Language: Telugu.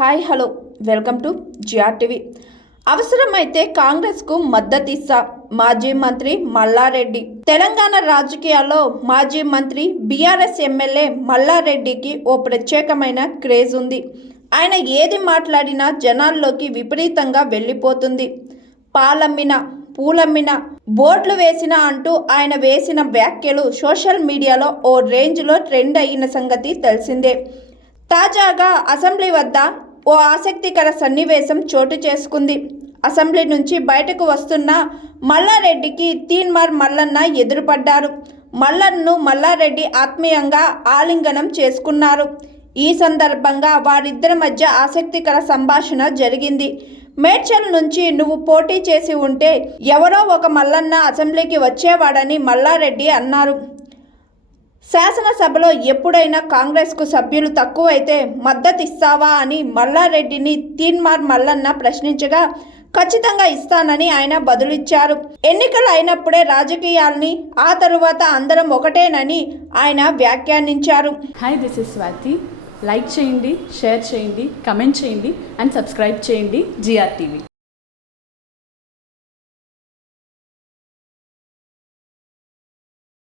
Hi hello. Welcome to GR TV. అవసరమైతే కాంగ్రెస్కు మద్దతిస్తా మాజీ మంత్రి మల్లారెడ్డి. తెలంగాణ రాజకీయాల్లో మాజీ మంత్రి బీఆర్ఎస్ ఎమ్మెల్యే మల్లారెడ్డికి ఓ ప్రత్యేకమైన క్రేజ్ ఉంది. ఆయన ఏది మాట్లాడినా జనాల్లోకి విపరీతంగా వెళ్ళిపోతుంది. పాలమ్మిన పూలమ్మిన బోర్డులు వేసిన అంటూ ఆయన వేసిన వ్యాఖ్యలు సోషల్ మీడియాలో ఓ రేంజ్లో ట్రెండ్ అయిన సంగతి తెలిసిందే. తాజాగా అసెంబ్లీ వద్ద ఓ ఆసక్తికర సన్నివేశం చోటు చేసుకుంది. అసెంబ్లీ నుంచి బయటకు వస్తున్న మల్లారెడ్డికి తీన్మార్ మల్లన్న ఎదురుపడ్డారు. మల్లన్ను మల్లారెడ్డి ఆత్మీయంగా ఆలింగనం చేసుకున్నారు. ఈ సందర్భంగా వారిద్దరి మధ్య ఆసక్తికర సంభాషణ జరిగింది. మేడ్చల్ నుంచి నువ్వు పోటీ చేసి ఉంటే ఎవరో ఒక మల్లన్న అసెంబ్లీకి వచ్చేవాడని మల్లారెడ్డి అన్నారు. శాసనసభలో ఎప్పుడైనా కాంగ్రెస్కు సభ్యులు తక్కువైతే మద్దతు ఇస్తావా అని మల్లారెడ్డిని తీన్మార్ మల్లన్న ప్రశ్నించగా ఖచ్చితంగా ఇస్తానని ఆయన బదులిచ్చారు. ఎన్నికలు అయినప్పుడే రాజకీయాల్ని ఆ తరువాత అందరం ఒకటేనని ఆయన వ్యాఖ్యానించారు. Hi this is Swathi like చేయండి షేర్ చేయండి కమెంట్ చేయండి అండ్ సబ్స్క్రైబ్ చేయండి జిఆర్ టీవీ